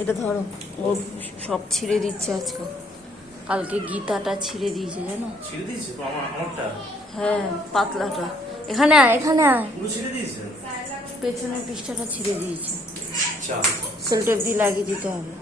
এটা ধরো, ও সব ছিঁড়ে দিচ্ছে আজকে। কালকে গীতাটা ছিঁড়ে দিয়েছে জানো? হ্যাঁ, পাতলাটা। এখানে আয়, এখানে আয়। পেছনের পৃষ্ঠাটা ছিঁড়ে দিয়েছে। সেলটেপ দিয়ে লাগিয়ে দিতে হবে।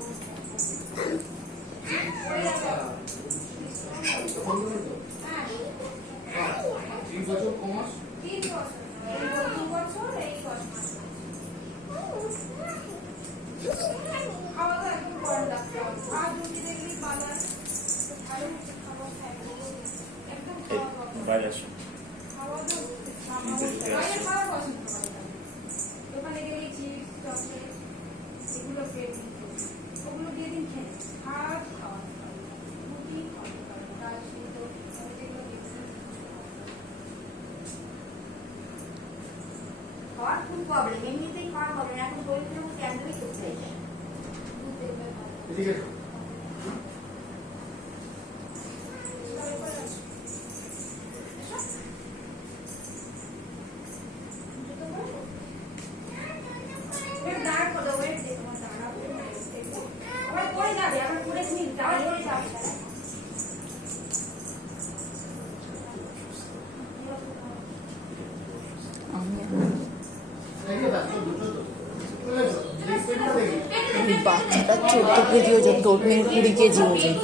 বাচ্চাটা 14 কেজি ওজন, তোর মেয়ে 20 কেজি ওজন।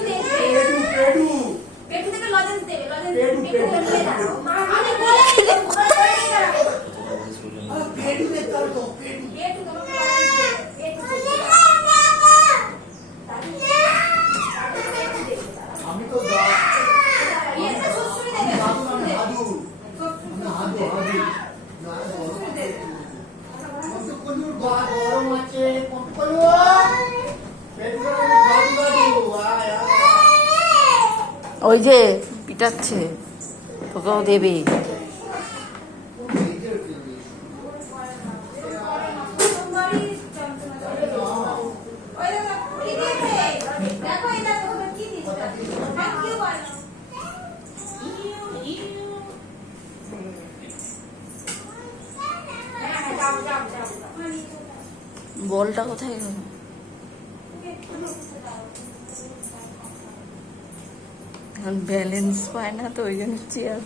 ওই যে পিটাচ্ছে, তোকেও দেবে। বলটা কোথায় গেল? ব্যালেন্স পায় না তো, ওই জন্য চেয়ার